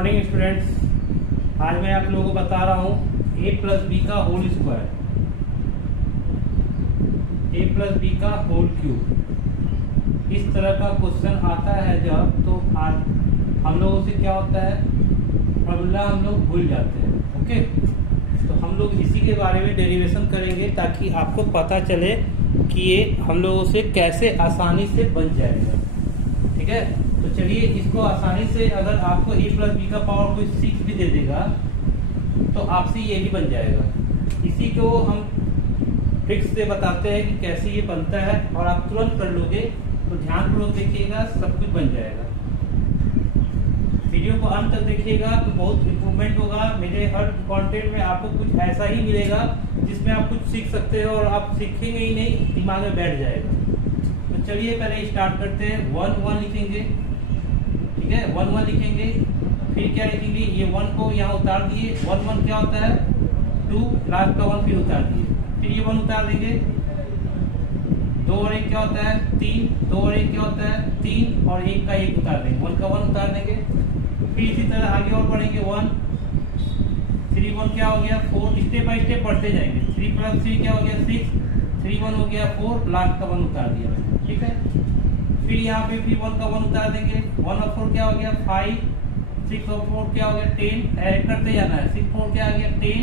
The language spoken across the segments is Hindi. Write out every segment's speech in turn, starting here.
Morning students. आज मैं आप लोगों को बता रहा हूँ ए प्लस बी का होल स्क्वायर, ए प्लस बी का होल क्यूब। इस तरह का क्वेश्चन आता है जब, तो आज हम लोगों से क्या होता है, फॉर्मूला हम लोग भूल जाते हैं। ओके, तो हम लोग इसी के बारे में डेरिवेशन करेंगे ताकि आपको पता चले कि ये हम लोगों से कैसे आसानी से बन जाएगा। ठीक है, तो चलिए इसको आसानी से, अगर आपको ए प्लस बी का पावर कोई 6 भी दे देगा तो आपसे ये भी बन जाएगा। इसी को हम ट्रिक्स से बताते हैं कि कैसे ये बनता है, और आप तुरंत कर लोगे। तो ध्यानपूर्वक देखिएगा, सब कुछ बन जाएगा। वीडियो को अंत तक देखिएगा तो बहुत इम्प्रूवमेंट होगा। मेरे हर कंटेंट में आपको कुछ ऐसा ही मिलेगा जिसमें आप कुछ सीख सकते हो, और आप सीखेंगे ही नहीं, दिमाग में बैठ जाएगा। तो चलिए पहले स्टार्ट करते हैं। 1 1 लिखेंगे, ठीक है, 1 1 लिखेंगे। फिर क्या लिखेंगे, ये 1 को यहाँ उतार दिए। 1 1 क्या होता है 2, लास्ट का 1 फिर उतार दिए। फिर ये 1 उतार देंगे। 2 और 1 क्या होता है 3, 2 और 1 क्या होता है 3, और 1 का 1 उतार देंगे, 1 का 1 उतार देंगे। फिर इसी तरह आगे और बढ़ेंगे। 1 3 1 क्या हो गया 4, स्टेप बाय स्टेप बढ़ते जाएंगे। 3 + 3 क्या हो गया 6, 3 1 हो गया 4, लास्ट का 1 उतार दिया। ठीक है, फिर यहाँ पे फिर 1 का 1 उतार देंगे। 1 और 4 क्या हो गया 5, 6 और 4 क्या हो गया 10, ऐड करते जाना है। 6 4 क्या आ गया 10,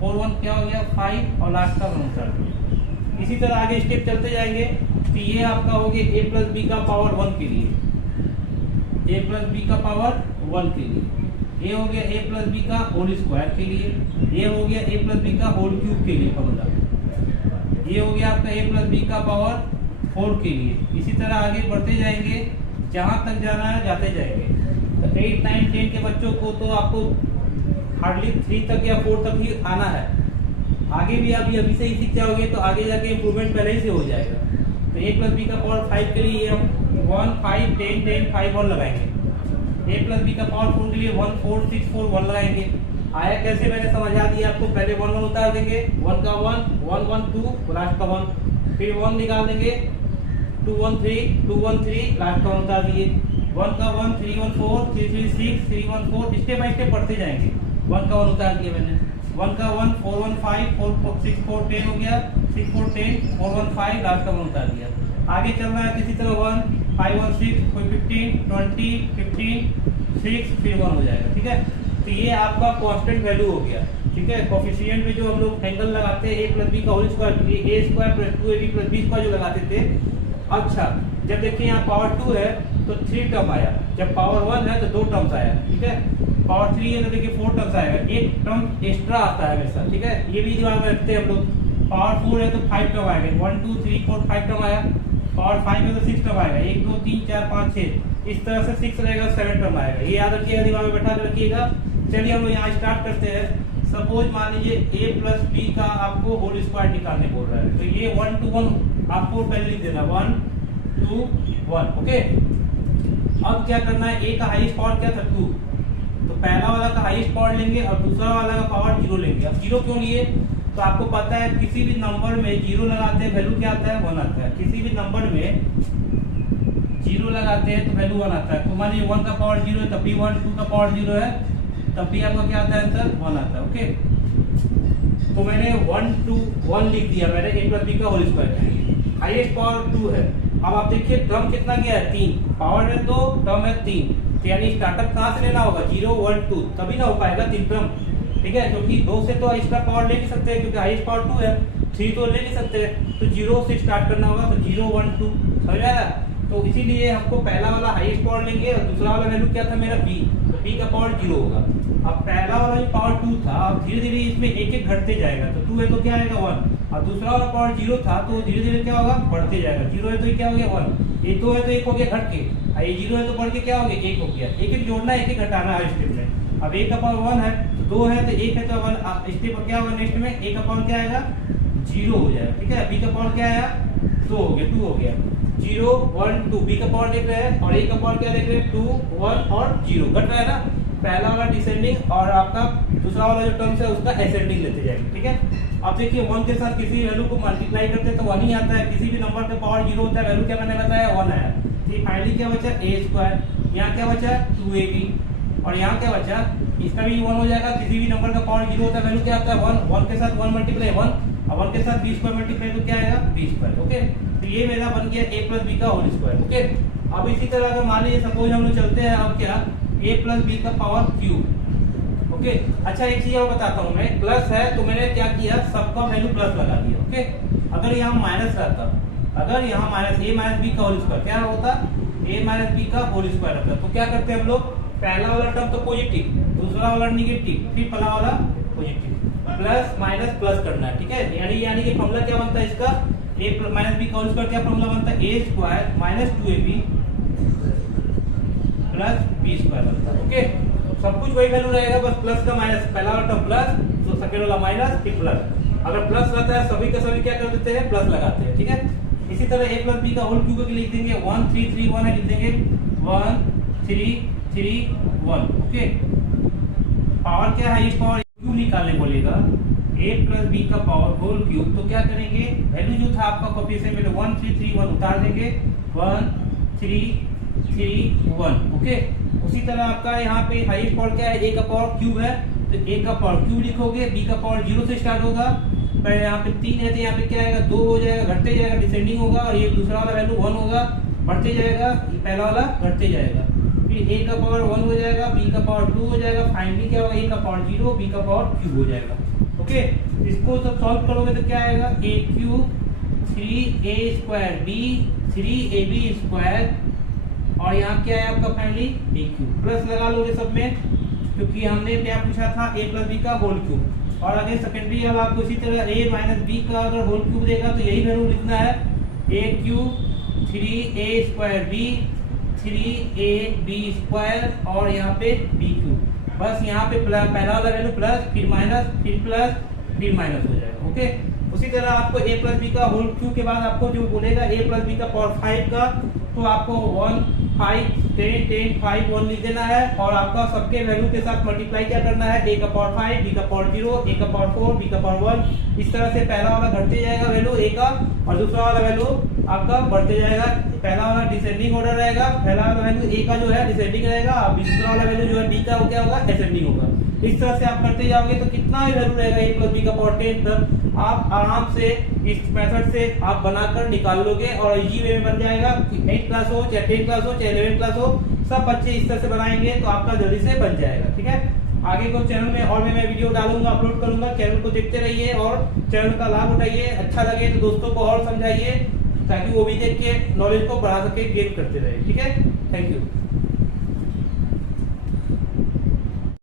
4 1 क्या हो गया 5, और लास्ट का 1 उतार दिया। इसी तरह आगे स्टेप चलते जाएंगे। तो ये आपका हो गया ए प्लस बी का पावर 1 के लिए, ए प्लस बी का पावर 1 के लिए। ये हो गया ए प्लस बी का होल स्क्वायर के लिए। ये हो गया ए प्लस बी का होल क्यूब के लिए फॉर्मूला। ये हो गया आपका ए प्लस बी का पावर 4 के लिए। इसी तरह आगे बढ़ते जाएंगे, जहां तक जाना है जाते जाएंगे। तो 8 9 10 के बच्चों को तो आपको हार्डली 3 तक या 4 तक ही आना है। आगे भी आप अभी से ही सीख जाओगे तो आगे जाके इम्प्रूवमेंट पहले ही से हो जाएगा। तो ए प्लस बी का पावर 5 के लिए हम 1 5 10 10 5 1 लगाएंगे। ए प्लस बी का पावर 4 के लिए 1 4 6 4 1 लगाएंगे। आया कैसे, मैंने समझा दिया आपको। पहले 1 1 उतार देंगे, 1 का 1 1 1 2, लास्ट का 1, फिर 1 निकाल देंगे, 2 1 3 2 1 3, लास्ट का 1 उतार दिए। 1 का 1 3 1 4 3 3 6 3 1 4, स्टेप बाय स्टेप बढ़ते जाएंगे। 1 का 1 उतार दिया मैंने। 1 का 1 4 1 5 4 4 6 4 10 हो गया, 6 4 10 4 1 5, लास्ट का 1 उतार दिया। आगे चलना है किसी तरह 1 5 1 6 कोई 15 20 15 6, फिर 1 हो जाएगा। ठीक है, तो ये आपका कांस्टेंट वैल्यू हो गया। ठीक है, कोफिशिएंट में जो हम लोग एंगल लगाते हैं ए प्लस बी का whole square, A square plus 2ab plus B square जो लगाते थे। अच्छा, जब देखिए यहाँ पावर 2 है तो 3 टर्म आया, जब पावर 1 है तो 2 टर्म्स आया। ठीक है, पावर 3 है तो देखिए 4 टर्म्स आएगा, एक टर्म एक्स्ट्रा आता है हमेशा। ठीक है, ये भी दिमाग में रखते हैं हम लोग। पावर 4 है तो 5 टर्म आएगा, 1 2 3 4 5 टर्म आया। पावर 5 है तो 6 टर्म आएगा, 1 2 3 4 5 6, इस तरह से 6 रहेगा 7 टर्म आएगा। ये याद रखिएगा, दिमाग में बैठा के रखिएगा। चलिए हम लोग यहाँ स्टार्ट करते हैं। सपोज मान लीजिए ए प्लस बी का आपको होल स्क्वायर निकालने बोल रहा है, तो ये 1 to 1 आपको पहले लिख देना, 1 2 1। ओके, अब क्या करना है, ए का हाईएस्ट पावर क्या था 2, तो पहला वाला का हाईएस्ट पावर लेंगे और दूसरा वाला का पावर 0 लेंगे। अब 0 क्यों लिए, तो आपको पता है किसी भी नंबर में 0 लगाते हैं वैल्यू क्या आता है 1 आता है। किसी भी नंबर में 0 लगाते हैं तो वैल्यू 1 आता है। तो मान लीजिए 1 का पावर 0 है तब भी 1, 2 का पावर 0 है तब भी आपका क्या आता है आंसर 1 आता है। ओके, तो मैंने 1 2 1 लिख दिया मैंने ए प्लस बी का होल स्क्वायर के लिए। हाईएस्ट पावर 2 है। अब आप देखिए टर्म कितना गया है 3, पावर है 2 टर्म है 3, तो यानी स्टार्टअप कहाँ से लेना होगा 0 1 2, तभी ना हो पाएगा 3 टर्म। ठीक है, क्योंकि 2 से तो एक्स्ट्रा पावर ले नहीं सकते हैं क्योंकि हाईएस्ट पावर 2 है, 3 तो ले नहीं सकते, तो 0 से स्टार्ट करना होगा। तो 0 1 2 समझ आया। तो इसीलिए हमको पहला वाला हाईएस्ट पावर लेंगे और दूसरा वाला वैल्यू क्या था मेरा b, तो b का पावर 0 होगा। अब पहला वाला जो पावर 2 था, अब धीरे धीरे इसमें एक एक घटते जाएगा। तो 2 है तो क्या आएगा 1, और दूसरा वाला पावर 0 था तो धीरे धीरे क्या होगा बढ़ते जाएगा। 0 है तो ये क्या हो गया 1, ये 2 है तो 1 हो गया घट के, और ये 0 है तो बढ़ के क्या हो गया 1 हो गया। एक एक जोड़ना एक एक घटाना है स्टेप में। अब a का पावर 1 है तो 2 है तो 1 है तो 1, स्टेप क्या होगा नेक्स्ट में a का पावर क्या आएगा 0 हो जाएगा। ठीक है, b का पावर क्या आया 2 हो गया, 2 हो गया, 0 1 2, b का पावर देख रहे हैं और a का पावर क्या देख रहे हैं 2 1 और 0 घट रहा है ना। पहला वाला डिसेंडिंग और आपका दूसरा वाला जो टर्म्स है उसका एसेंडिंग लेते जाएंगे। ठीक है, अब देखिए 1 के साथ किसी वैल्यू को मल्टीप्लाई करते हैं तो 1 ही आता है। किसी भी नंबर का पावर 0 होता है, वैल्यू क्या मैंने बताया 1 आया। तो फाइनली क्या बचा a स्क्वायर, यहाँ क्या बचा 2ab, और यहाँ क्या बचा, इसका भी 1 हो जाएगा। किसी भी नंबर का पावर 0 होता है, वैल्यू क्या आता है 1, 1 के साथ 1 मल्टीप्लाई 1, और 1 के साथ b स्क्वायर मल्टीप्लाई तो क्या आएगा b स्क्वायर। ओके, तो ये मेरा बन गया a प्लस b का होल स्क्वायर। ओके, अब इसी तरह अगर मान लीजिए सपोज हम लोग चलते हैं, अब क्या a प्लस b का पावर क्यूब। ओके, अच्छा एक चीज और बताता हूँ मैं, प्लस है तो मैंने क्या किया, सबका वैल्यू प्लस लगा दिया। ओके, अगर यहाँ माइनस रहता, अगर यहाँ माइनस a माइनस b का होल स्क्वायर क्या होता, a माइनस b का होल स्क्वायर रहता, तो क्या करते हैं हम लोग, पहला वाला टर्म तो पॉजिटिव, दूसरा वाला निगेटिव, फिर पहला वाला पॉजिटिव, प्लस माइनस प्लस करना है। ठीक है, यानी कि फॉर्मूला क्या बनता है इसका, a माइनस b का होल स्क्वायर क्या फॉर्मूला बनता है, a square minus 2ab plus b square बनता है। ओके, सब कुछ वही वैल्यू रहेगा, बस प्लस का माइनस, पहला वाला टर्म प्लस तो सेकंड वाला माइनस फिर प्लस। अगर प्लस रहता है सभी का सभी क्या कर देते हैं, प्लस लगाते हैं। ठीक है, इसी तरह a प्लस b का होल क्यूब लिख देंगे 1 3 3 1 है, लिख देंगे 1 3 3 1। ओके, पावर क्या है, इस पावर क्यूब निकालने बोलेगा, a प्लस b का पावर होल क्यूब, तो क्या करेंगे, वैल्यू जो था आपका कॉपी से पहले 1 3 3 1 उतार देंगे, 1 3 3 1। ओके, उसी तरह आपका यहाँ पे हाईएस्ट पावर क्या है, a का पावर क्यूब है, तो a का पावर क्यूब लिखोगे, b का पावर 0 से स्टार्ट होगा, पर यहाँ पे 3 है तो यहाँ पे क्या आएगा 2 हो जाएगा, घटते जाएगा, डिसेंडिंग होगा, और ये दूसरा वाला वैल्यू 1 होगा, बढ़ते जाएगा, ये पहला वाला घटते जाएगा, फिर a का पावर 1 हो जाएगा, b का पावर 2 हो जाएगा, फाइनली क्या होगा, a का पावर 0, b का पावर क्यूब हो जाएगा। ओके, इसको सब सॉल्व करोगे तो क्या आएगा, a cube 3a square b 3ab square, और यहाँ क्या है आपका फाइनली a क्यूब, प्लस लगा लोगे सब में, क्योंकि हमने क्या पूछा था a प्लस b का होल क्यूब। और आगे सेकेंडरी अब आपको इसी तरह a माइनस b का अगर होल क्यूब देगा तो यही वैल्यू लिखना है, a cube 3a square b 3ab square, और यहाँ पे b क्यूब, बस यहाँ पे पहला वाला वैल्यू प्लस फिर माइनस फिर प्लस फिर माइनस हो जाएगा। ओके, उसी तरह आपको a प्लस b का होल क्यूब के बाद आपको जो बोलेगा a प्लस b का पावर 5 का, तो आपको 1 5 10 10 5 1 लिख देना है, और आपका सबके वैल्यू के साथ मल्टीप्लाई क्या करना है, a का पावर 5 b का पावर 0 a का पावर 4 b का पावर 1, इस तरह से पहला वाला घटते जाएगा वैल्यू a का, और दूसरा वाला वैल्यू आपका बढ़ते जाएगा। पहला वाला डिसेंडिंग ऑर्डर रहेगा, पहला वाला वैल्यू a का जो है डिसेंडिंग रहेगा, और दूसरा वाला वैल्यू जो है b का वो क्या होगा, असेंडिंग होगा। इस तरह से आप करते जाओगे तो कितना ही वैल्यू रहेगा a प्लस b का पावर 10 तक, आप आराम से इस मेथड से आप बनाकर निकाल लोगे, और इजी वे में बन जाएगा। 8 क्लास हो चाहे 10 क्लास हो चाहे 11 क्लास हो, सब बच्चे इस तरह से बनाएंगे तो आपका जल्दी से बन जाएगा। ठीक है, आगे को चैनल में और भी मैं वीडियो डालूंगा, अपलोड करूंगा, चैनल को देखते रहिए और चैनल का लाभ उठाइए। अच्छा लगे तो दोस्तों को और समझाइए, ताकि वो भी देख के नॉलेज को बढ़ा सके, गेन करते रहे। ठीक है, थैंक यू।